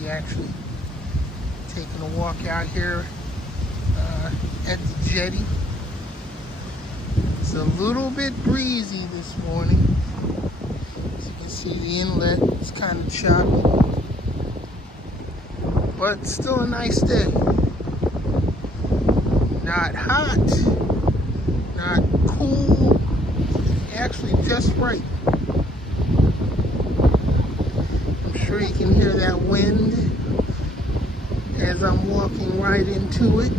be actually taking a walk out here at the jetty. It's a little bit breezy this morning. As you can see, the inlet is kind of choppy, but still a nice day. Not hot, not cool, actually just right. I'm sure you can hear that wind as I'm walking right into it.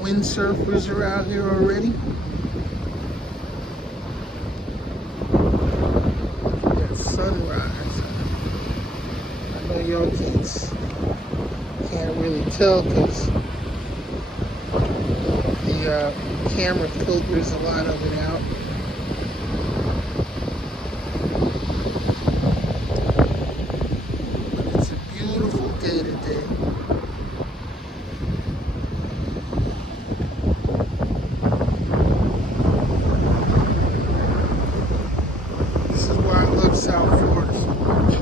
Windsurfers are out here already. That sunrise. I know y'all can't really tell because the camera filters a lot of it out. But it's a beautiful day today. This is why I love South Florida so much.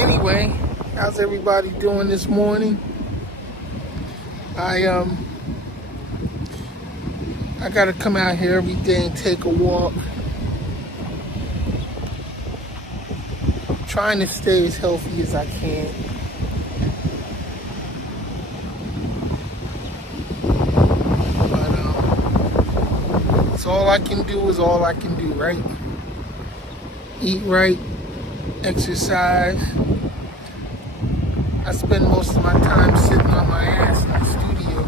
Anyway, how's everybody doing this morning? I gotta come out here every day and take a walk. Trying to stay as healthy as I can. But it's all I can do is all I can do, right? Eat right, exercise. I spend most of my time sitting on my ass in the studio,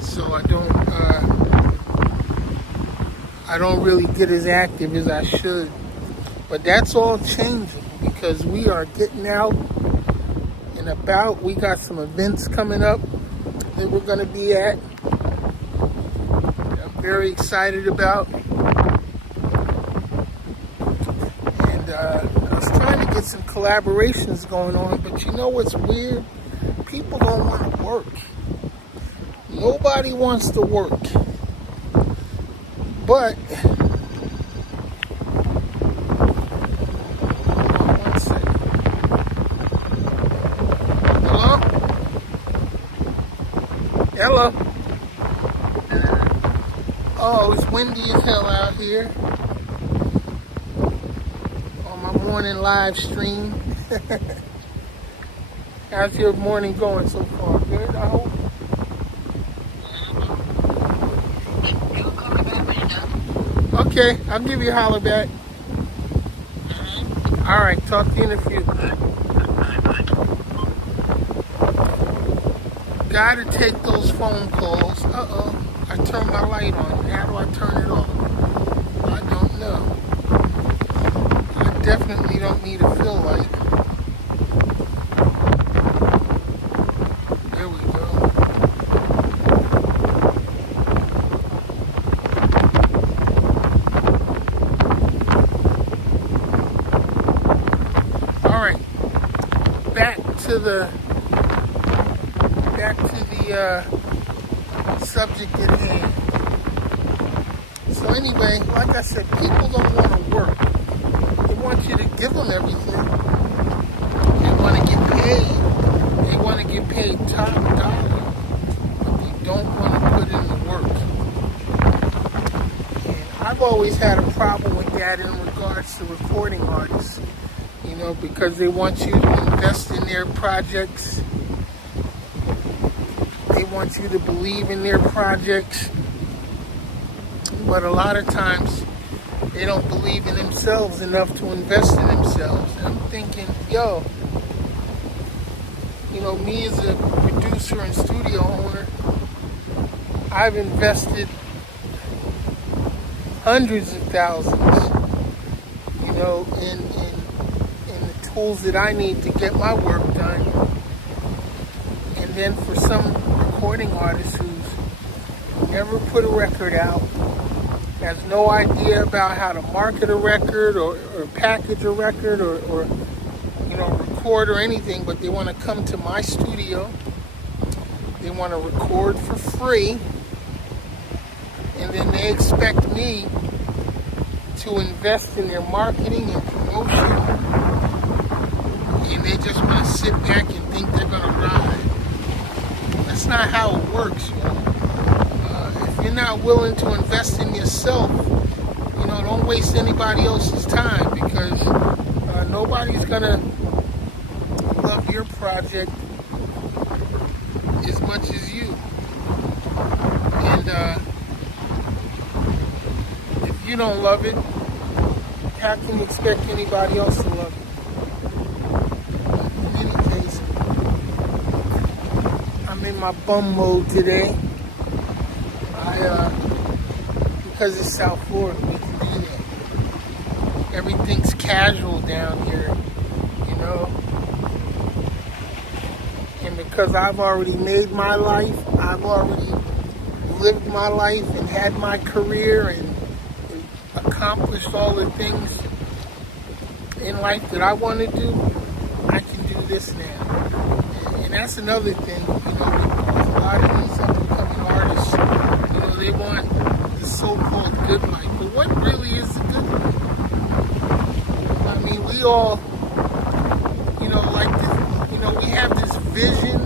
so I don't really get as active as I should. But that's all changing because we are getting out and about. We got some events coming up that we're going to be at. I'm very excited about. And I was trying to get some collaborations going on, but you know what's weird? People don't want to work. Nobody wants to work. But one second. Hello? Hello? Oh, it's windy as hell out here. On my morning live stream. How's your morning going so far? Good, I hope. Okay, I'll give you a holler back. All right, talk to you in a few. Gotta take those phone calls. Uh-oh, I turned my light on. How do I turn it off? I don't know. I definitely don't need a fill light. There we go. All right, back to the subject at hand. So anyway, like I said, people don't want to work. They want you to give them everything. They want to get paid. They want to get paid top dollar. But they don't want to put in the work. And I've always had a problem with that in regards to recording artists. You know, because they want you to invest in their projects. They want you to believe in their projects. But a lot of times, they don't believe in themselves enough to invest in themselves. And I'm thinking, yo, you know, me as a producer and studio owner, I've invested hundreds of thousands, you know, in the tools that I need to get my work done. And then for some recording artist who's never put a record out, has no idea about how to market a record or package a record or you know, record or anything, but they want to come to my studio. They want to record for free, and then they expect me to invest in their marketing and promotion, and they just want to sit back and think they're going to ride. That's not how it works, you know. If you're not willing to invest in yourself, you know, don't waste anybody else's time, because nobody's going to love your project as much as you. And if you don't love it, how can you expect anybody else to love it? In any case, I'm in my bum mode today. Because it's South Florida, we can do that. Everything's casual down here, you know. And because I've already made my life, I've already lived my life and had my career and accomplished all the things in life that I want to do, I can do this now. And that's another thing, you know, with a lot of these up-and-coming artists, you know, they want the so-called good life. But what really is the good life? I mean, we all, you know, like this, you know, we have this vision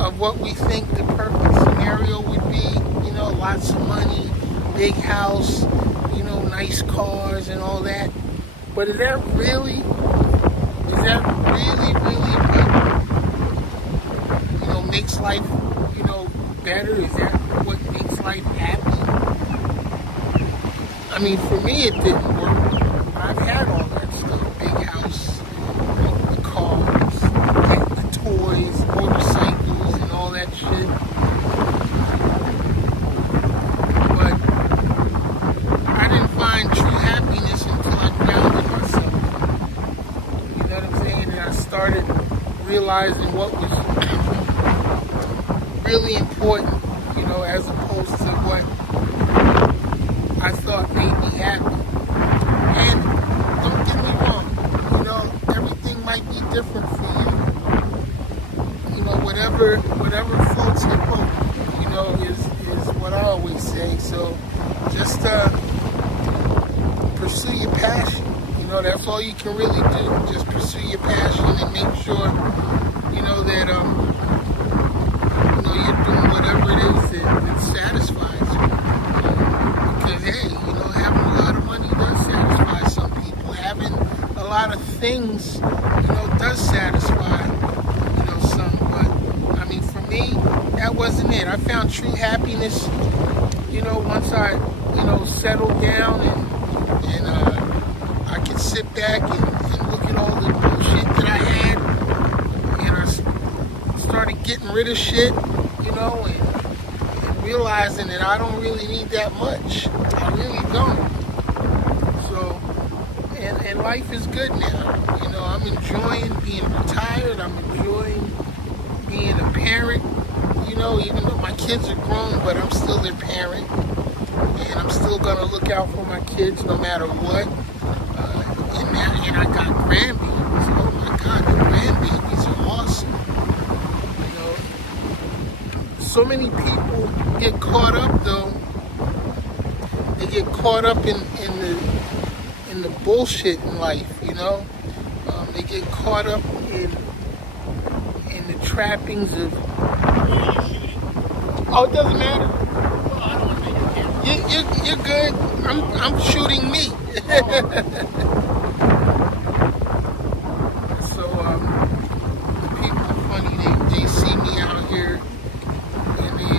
of what we think the perfect scenario would be. You know, lots of money, big house, you know, nice cars and all that. But is that really what, you know, makes life, you know, better? Is that what makes life happy? I mean, for me, it didn't work. I've had all that stuff. Big house, you know, the cars, the toys, motorcycles, and all that shit. But I didn't find true happiness until I grounded myself. You know what I'm saying? And I started realizing what was really important, you know, as opposed to what I thought made me happy. And don't get me wrong, you know, everything might be different for you. You know, whatever floats your boat, you know, is what I always say. So just pursue your passion. You know, that's all you can really do. Just pursue your passion and make sure, you know, that you know, you're doing whatever it is that satisfies you. Because hey, you know, having a lot of money does satisfy some people. Having a lot of things, you know, does satisfy, you know, some. But I mean, for me, that wasn't it. I found true happiness, you know, once I, you know, settled down and I could sit back and look at all the bullshit that I had, and I started getting rid of shit, you know, and realizing that I don't really need that much. I really don't. So, and life is good now. You know, I'm enjoying being retired. I'm enjoying being a parent. You know, even though my kids are grown, but I'm still their parent. And I'm still going to look out for my kids no matter what. And I got grandbabies. Oh my God, the grandbabies are awesome. You know, so many people get caught up though. They get caught up in the bullshit in life. You know, they get caught up in the trappings of. Oh, it doesn't matter. You're good. I'm shooting me. So people are funny. They see me out here, and they,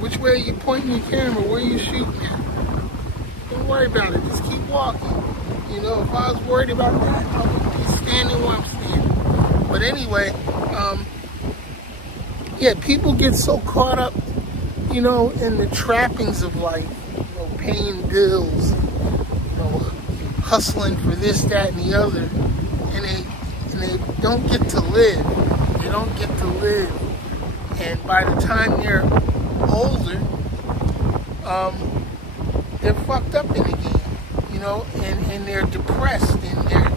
which way are you pointing your camera? Where are you shooting at? Don't worry about it. Just keep walking. You know, if I was worried about that, I would be standing where I'm standing. But anyway, yeah, people get so caught up, you know, in the trappings of life. You know, paying bills, you know, hustling for this, that, and the other, and they don't get to live. They don't get to live, and by the time they're older, they're fucked up in the game, you know, and they're depressed, and they're,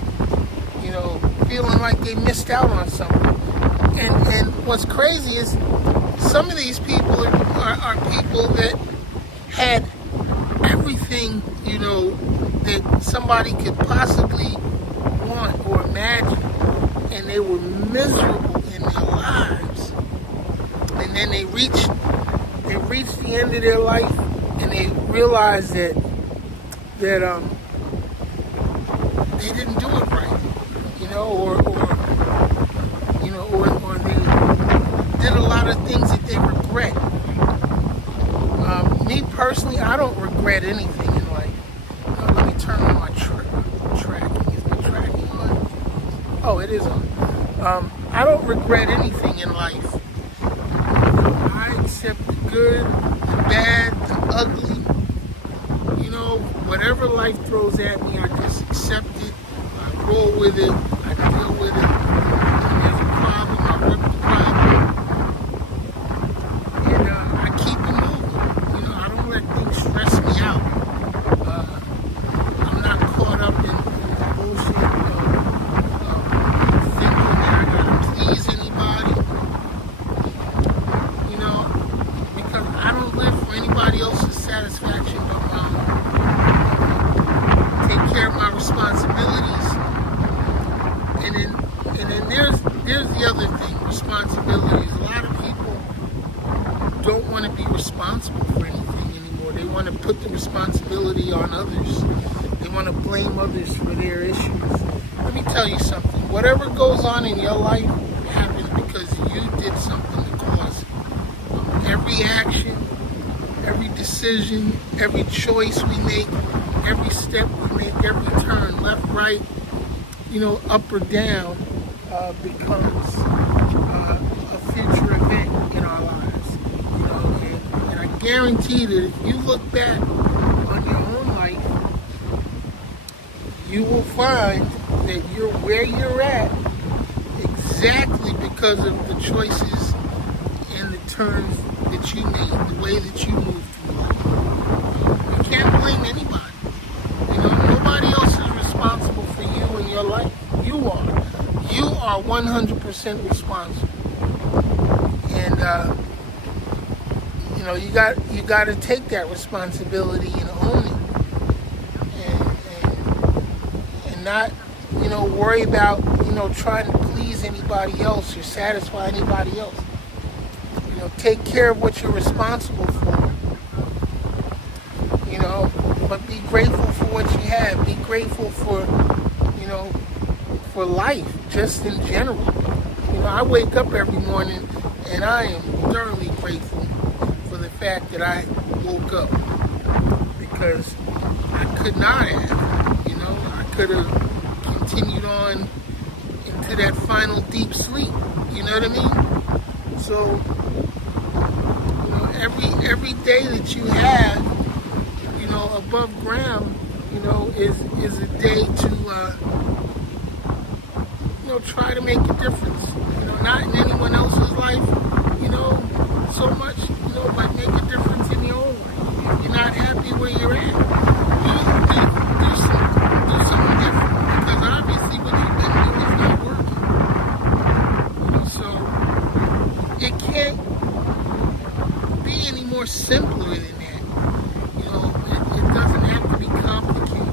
you know, feeling like they missed out on something. And what's crazy is some of these people are people that had everything, you know, that somebody could possibly want or imagine, and they were miserable in their lives, and then they reached the end of their life, and they realized that they didn't do it right, or they did a lot of things that they regret. Me personally, I don't regret anything in life. Let me turn on my tracking. Is my tracking on? Oh, it is on. I don't regret anything in life. I accept the good, the bad, the ugly. Whatever life throws at me, I just accept it. I roll with it. I deal with it. When there's a problem, I work the problem. And I keep it moving. I don't let things stress me out. I'm not caught up in the bullshit of thinking that I gotta please anybody. Because I don't live for anybody else's satisfaction but my own. Take care of my responsibilities, and then there's the other thing, responsibilities. A lot of people don't want to be responsible for anything anymore. They want to put the responsibility on others. They want to blame others for their issues. Let me tell you something. Whatever goes on in your life happens because you did something to cause it. Every action, every decision, every choice we make, every step we make, every turn, left, right, up or down, becomes a future event in our lives. And I guarantee that if you look back on your own life, you will find that you're where you're at exactly because of the choices and the turns that you made, the way that you moved through life. You can't blame anybody. Nobody else is responsible for you in your life. You are. You are 100% responsible. And you got to take that responsibility and own it, and not worry about trying to please anybody else or satisfy anybody else. Take care of what you're responsible for. But be grateful for what you have. Be grateful for life, just in general. I wake up every morning and I am thoroughly grateful for the fact that I woke up, because I could not have. I could have continued on into that final deep sleep. You know what I mean? So, every day that you have, above ground, is a day to, try to make a difference. Not in anyone else's life, so much, but make a difference in your own life. If you're not happy where you're at, do something different, because obviously what you've been doing is not working. So it can't be any more simpler than that. It doesn't have to be complicated.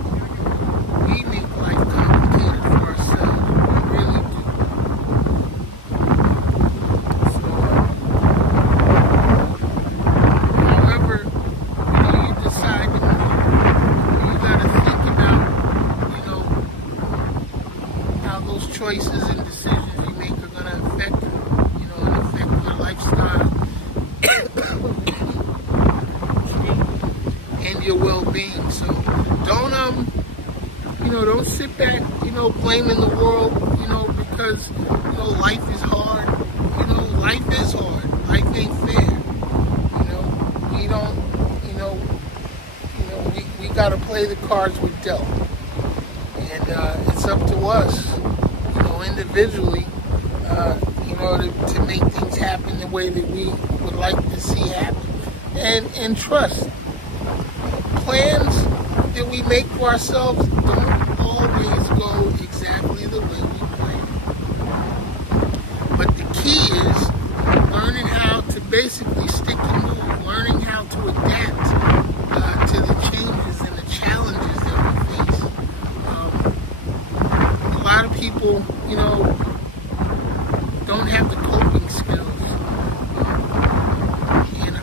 We make life complicated for ourselves. We really do. So, however, you decide to move, you got to think about, how those choices and decisions you make are going to affect you, and affect your lifestyle and your well-being. So don't sit back, blaming the world, because, life is hard. Life is hard. Life ain't fair. We don't, we got to play the cards we're dealt. And it's up to us, individually, to make things happen the way that we would like to see happen. And trust. Plans that we make for ourselves don't always go exactly the way we plan. But the key is learning how to basically stick and move, learning how to adapt to the changes and the challenges that we face. A lot of people, don't have the coping skills. And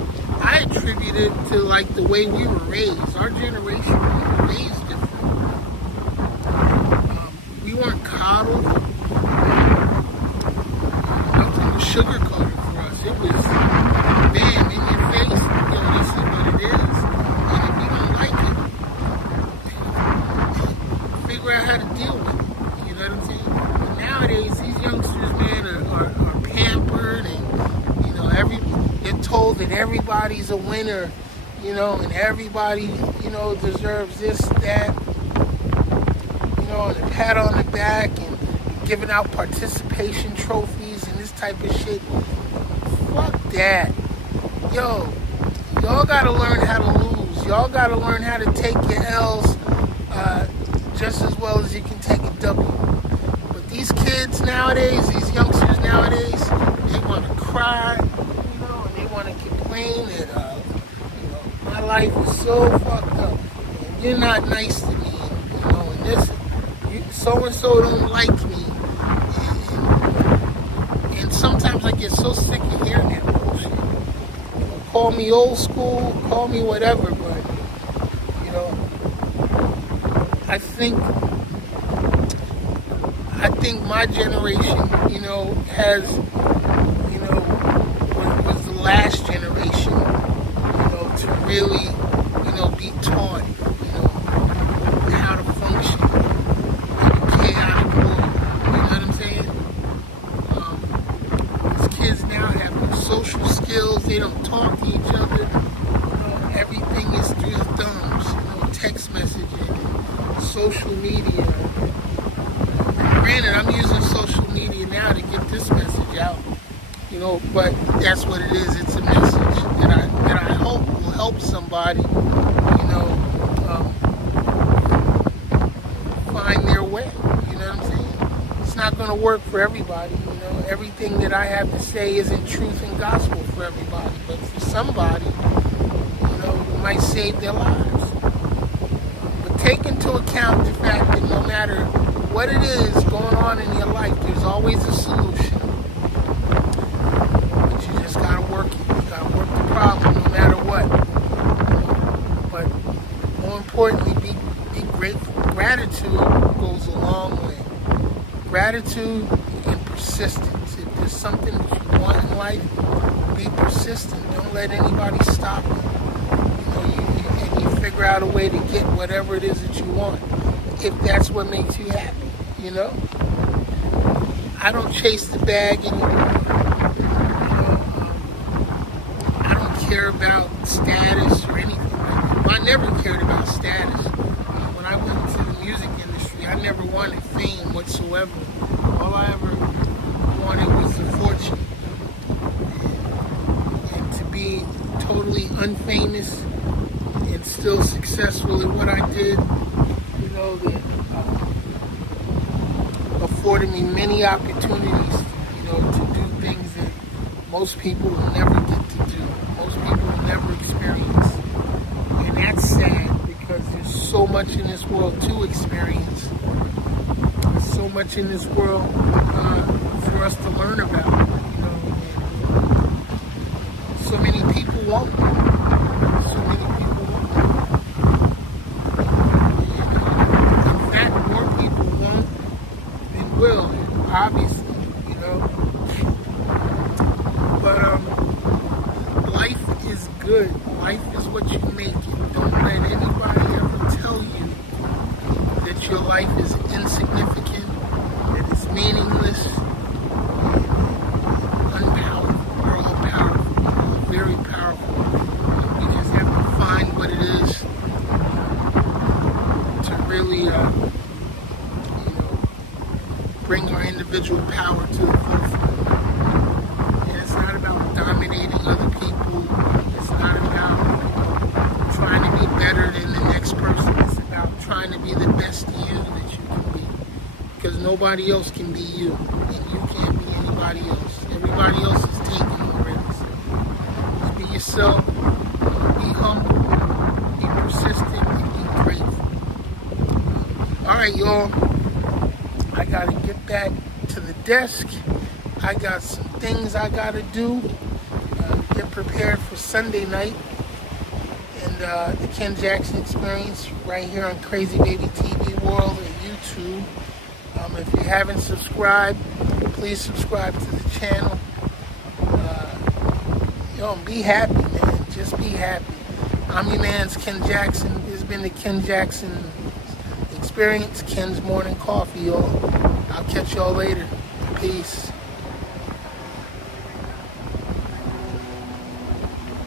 I attribute it to like the way we were raised. Our generation, we were raised different. We weren't coddled. Nothing was sugarcoated for us. It was, bam, in your face. This is what it is. And if you don't like it, figure out how to deal with it. You know what I'm saying? But nowadays, these youngsters, man, are pampered, and they're told that everybody's a winner, and everybody, deserves this, that, and a pat on the back, and giving out participation trophies and this type of shit. Fuck that. Yo, y'all gotta learn how to lose. Y'all gotta learn how to take your L's just as well as you can take a W. But these kids nowadays, these youngsters nowadays, they want to cry, and they want to complain that, my life is so fucked up, and you're not nice to me, and this, so-and-so don't like me, and sometimes I get so sick of hearing that bullshit. Call me old school, call me whatever, but, I think my generation, has, was the last generation, to really, be taught, how to function in a chaotic world. You know what I'm saying? These kids now have no social skills. They don't talk to each other. Everything is through the thumbs. Text messaging, social media. Granted, I'm using social media now to get this message out, but that's what it is. It's a message that I hope will help somebody, find their way. You know what I'm saying? It's not going to work for everybody. Everything that I have to say isn't truth and gospel for everybody, but for somebody, it might save their lives. But take into account the fact that no matter what it is going on in your life, there's always a solution. But you just gotta work it. You gotta work the problem no matter what. But more importantly, be grateful. Gratitude goes a long way. Gratitude and persistence. If there's something that you want in life, be persistent. Don't let anybody stop you. And you figure out a way to get whatever it is that you want, if that's what makes you happy. I don't chase the bag anymore. I don't care about status or anything. I never cared about status. When I went into the music industry, I never wanted fame whatsoever. All I ever wanted was the fortune. And to be totally unfamous and still successful in what I did, that afforded me many opportunities, to do things that most people will never get to do. Most people will never experience. And that's sad because there's so much in this world to experience. There's so much in this world for us to learn about. So many people won't. So many people won't. In fact, more people won't than will, obviously, But life is good. Life is what you make it. Don't let anybody ever tell you that your life is insignificant, that it's meaningless, and unpowerful. We're all powerful. We're very powerful. We just have to find what it is to really, bring our individual power to the forefront. And it's not about dominating other people. It's not about trying to be better than the next person. It's about trying to be the best you that you can be. Because nobody else can be you. And you can't be anybody else. Everybody else is taken already. So just be yourself. Be humble. Be persistent. And be grateful. All right, y'all. I gotta get back to the desk. I got some things I gotta do. Get prepared for Sunday night and the Ken Jackson Experience right here on Crazy Baby TV World and YouTube. If you haven't subscribed, please subscribe to the channel. Be happy, man. Just be happy. I'm your man's Ken Jackson. This has been the Ken Jackson Experience, Ken's Morning Coffee, y'all. I'll catch y'all later. Peace.